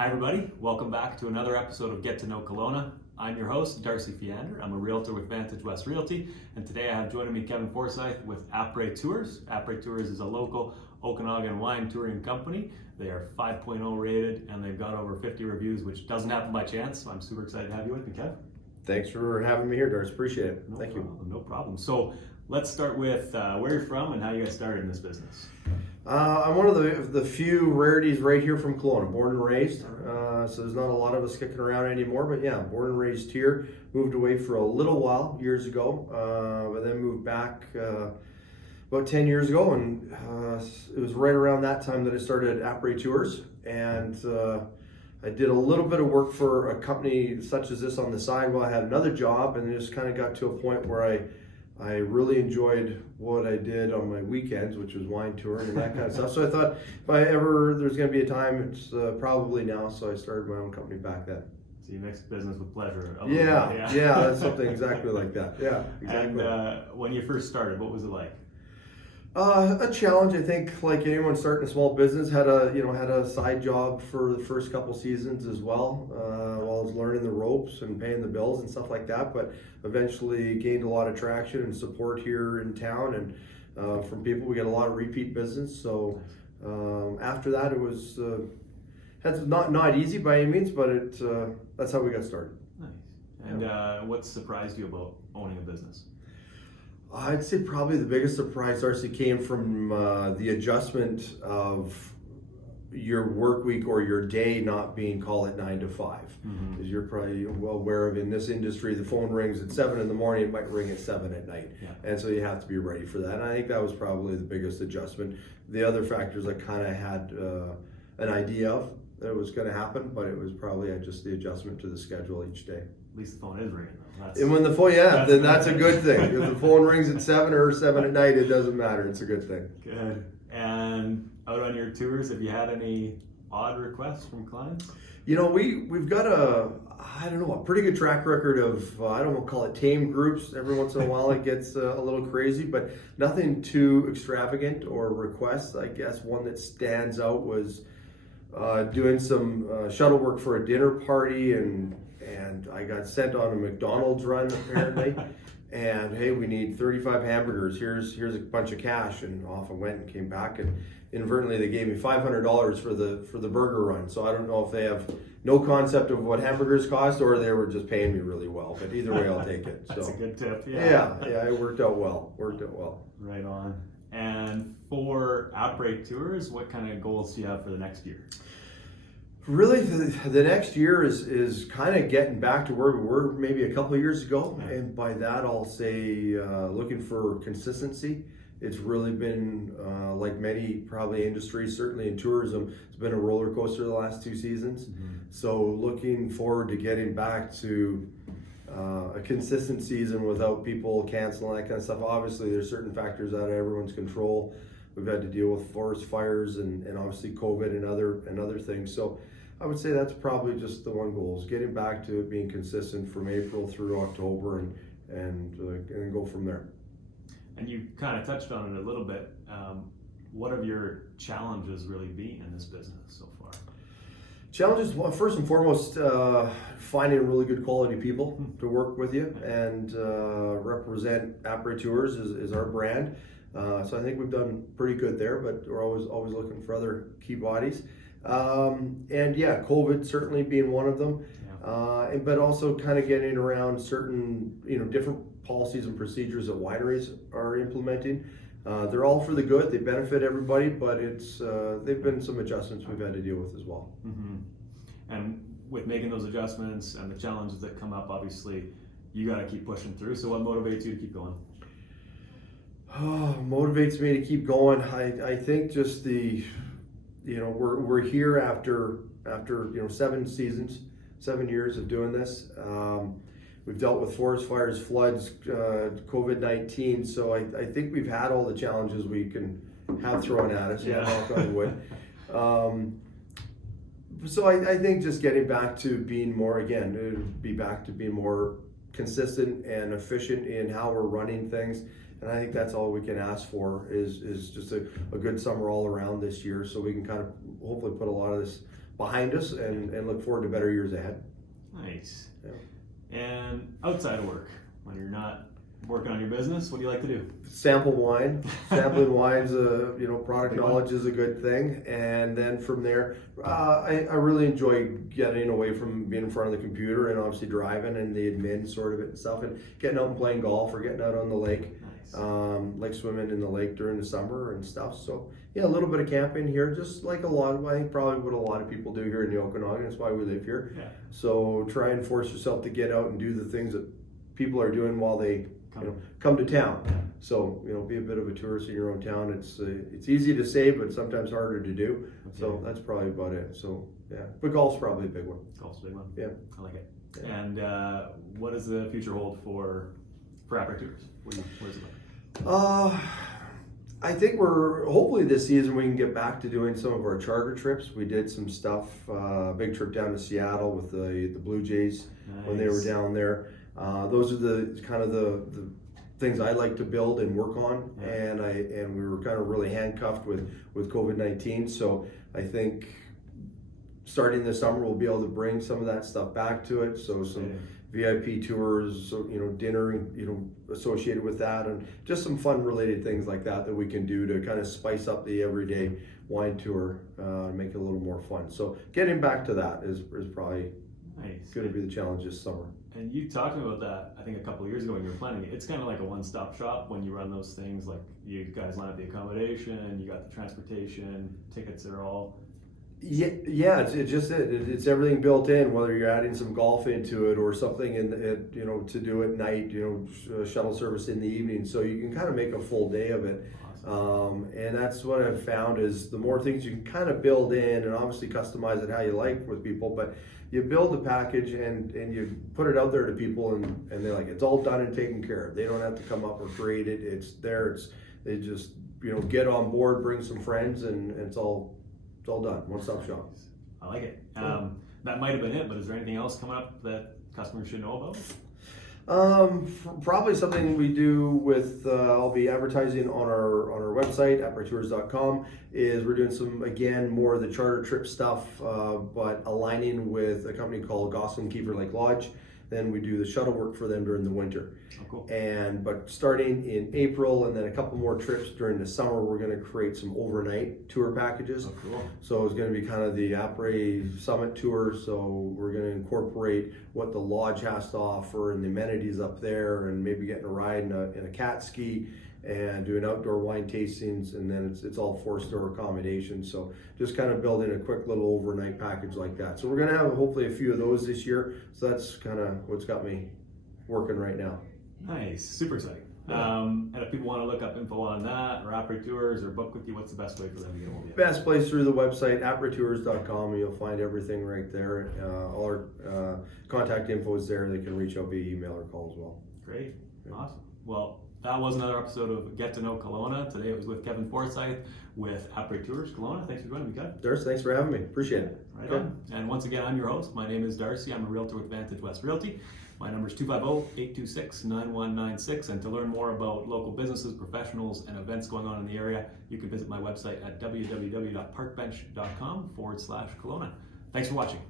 Hi everybody, welcome back to another episode of Get to Know Kelowna. I'm your host, Darcy Fiander. I'm a realtor with Vantage West Realty, and today I have joining me Kevin Forsythe with Après Tours. Après Tours is a local Okanagan wine touring company. They are 5.0 rated, and they've got over 50 reviews, which doesn't happen by chance, so I'm super excited to have you with me, Kev. Thanks for having me here, Darcy. Appreciate it. Thank you. No problem. So let's start with where you're from and how you got started in this business. I'm one of the few rarities right here from Kelowna, born and raised. So there's not a lot of us kicking around anymore, but yeah, born and raised here. Moved away for a little while, years ago, but then moved back about 10 years ago, and it was right around that time that I started Après Tours, and I did a little bit of work for a company such as this on the side while I had another job, and it just kind of got to a point where I really enjoyed what I did on my weekends, which was wine touring and that kind of stuff. So I thought there's going to be a time, it's probably now. So I started my own company back then. So you mixed business with pleasure. Yeah, that's something exactly like that. Yeah, exactly. And when you first started, what was it like? A challenge, I think, like anyone starting a small business, had a side job for the first couple seasons as well, while I was learning the ropes and paying the bills and stuff like that. But eventually gained a lot of traction and support here in town, and from people. We get a lot of repeat business. So after that, it was not easy by any means, but that's how we got started. Nice. And what surprised you about owning a business? I'd say probably the biggest surprise, Darcy, came from the adjustment of your work week or your day not being, call it 9 to 5. As you're probably well aware of, in this industry, the phone rings at 7 in the morning, it might ring at 7 at night. Yeah. And so you have to be ready for that. And I think that was probably the biggest adjustment. The other factors I kind of had an idea of that it was going to happen, but it was probably just the adjustment to the schedule each day. At least the phone is ringing. And when the phone, then that's a good thing. If the phone rings at 7 or 7 at night, it doesn't matter. It's a good thing. Good. And out on your tours, have you had any odd requests from clients? You know, we've got a pretty good track record of, I don't want to call it tame groups. Every once in a while it gets a little crazy, but nothing too extravagant or requests. I guess one that stands out was doing some shuttle work for a dinner party, and I got sent on a McDonald's run apparently. And hey, we need 35 hamburgers. Here's a bunch of cash, and off I went and came back, and inadvertently they gave me $500 for the burger run. So I don't know if they have no concept of what hamburgers cost, or they were just paying me really well. But either way, I'll take it. That's a good tip. Yeah, it worked out well. Right on. And for Après Tours, what kind of goals do you have for the next year? Really, the next year is kind of getting back to where we were maybe a couple of years ago. Yeah. And by that, I'll say looking for consistency. It's really been, like many probably industries, certainly in tourism, it's been a roller coaster the last 2 seasons. So looking forward to getting back to a consistent season without people canceling, that kind of stuff. Obviously, there's certain factors out of everyone's control. We've had to deal with forest fires and obviously COVID and other things. So I would say that's probably just the one goal, is getting back to being consistent from April through October and go from there. And you kind of touched on it a little bit. What have your challenges really been in this business so far? Challenges, well, first and foremost, finding really good quality people to work with you and represent Après Tours is our brand. So I think we've done pretty good there, but we're always looking for other key bodies. And yeah, COVID certainly being one of them. Yeah. But also kind of getting around certain, different policies and procedures that wineries are implementing. They're all for the good. They benefit everybody, but they've been some adjustments we've had to deal with as well. And with making those adjustments and the challenges that come up, obviously, you got to keep pushing through. So what motivates you to keep going? Motivates me to keep going. I think just we're here after 7 seasons, 7 years of doing this. We've dealt with forest fires, floods, COVID-19. So I think we've had all the challenges we can have thrown at us. Yeah, knock on wood. So I think just getting back to being more consistent and efficient in how we're running things. And I think that's all we can ask for is just a good summer all around this year, so we can kind of hopefully put a lot of this behind us and look forward to better years ahead. Nice. Yeah. And outside of work, when you're not working on your business, what do you like to do? Sample wine. Sampling wine's product knowledge is a good thing. And then from there, I really enjoy getting away from being in front of the computer and obviously driving and the admin sort of it and stuff, and getting out and playing golf or getting out on the lake. Nice. Like swimming in the lake during the summer and stuff. So yeah, a little bit of camping here, just like I think probably what a lot of people do here in the Okanagan. That's why we live here. Yeah. So try and force yourself to get out and do the things that people are doing while they come to town. So be a bit of a tourist in your own town. It's easy to say, but sometimes harder to do. Okay. So that's probably about it. So yeah, but golf's probably a big one. Golf's a big one. Yeah, I like it. Yeah. And what does the future hold for Après Tours? What is it like? I think hopefully this season we can get back to doing some of our charter trips. We did some stuff, big trip down to Seattle with the Blue Jays. Nice. When they were down there. Those are the kind of the things I like to build and work on. Yeah. And we were kind of really handcuffed with COVID-19. So I think starting this summer we'll be able to bring some of that stuff back to it. So some VIP tours, dinner, associated with that, and just some fun related things like that we can do to kind of spice up the everyday wine tour, and make it a little more fun. So getting back to that is probably going to be the challenge this summer. And you talked about that, I think a couple of years ago when you were planning it. It's kind of like a one-stop shop when you run those things. Like you guys line up the accommodation, you got the transportation, tickets are all. Yeah, it's everything built in. Whether you're adding some golf into it or something to do at night, shuttle service in the evening, so you can kind of make a full day of it. Awesome. And that's what I've found is the more things you can kind of build in, and obviously customize it how you like with people, but you build the package and you put it out there to people and they're like, it's all done and taken care of. They don't have to come up or create it. It's there. They just get on board, bring some friends, and it's all done. One-stop shop. I like it. That might have been it, but is there anything else coming up that customers should know about? Probably something we do with, I'll be advertising on our website, apretours.com, is we're doing more of the charter trip stuff, but aligning with a company called Gosselin Kiefer Lake Lodge. Then we do the shuttle work for them during the winter. Oh, cool. But starting in April and then a couple more trips during the summer, we're going to create some overnight tour packages. Oh, cool. So it's going to be kind of the Après Summit tour. So we're going to incorporate what the lodge has to offer and the amenities up there, and maybe getting a ride in a cat ski and doing outdoor wine tastings, and then it's all 4-star accommodation. So just kind of building a quick little overnight package like that. So we're going to have hopefully a few of those this year. So that's kind of what's got me working right now. Nice, super exciting. Yeah. And if people want to look up info on that or Après Tours or book with you, what's the best way for them to get hold of you? Best place through the website, apretours.com, and you'll find everything right there. All our contact info is there. They can reach out via email or call as well. Great, awesome. Well, that was another episode of Get to Know Kelowna. Today it was with Kevin Forsythe with Après Tours Kelowna. Thanks for joining me, Kevin. Darcy, thanks for having me. Appreciate it. Right on. And once again, I'm your host. My name is Darcy. I'm a realtor with Vantage West Realty. My number is 250-826-9196. And to learn more about local businesses, professionals, and events going on in the area, you can visit my website at www.parkbench.com/Kelowna. Thanks for watching.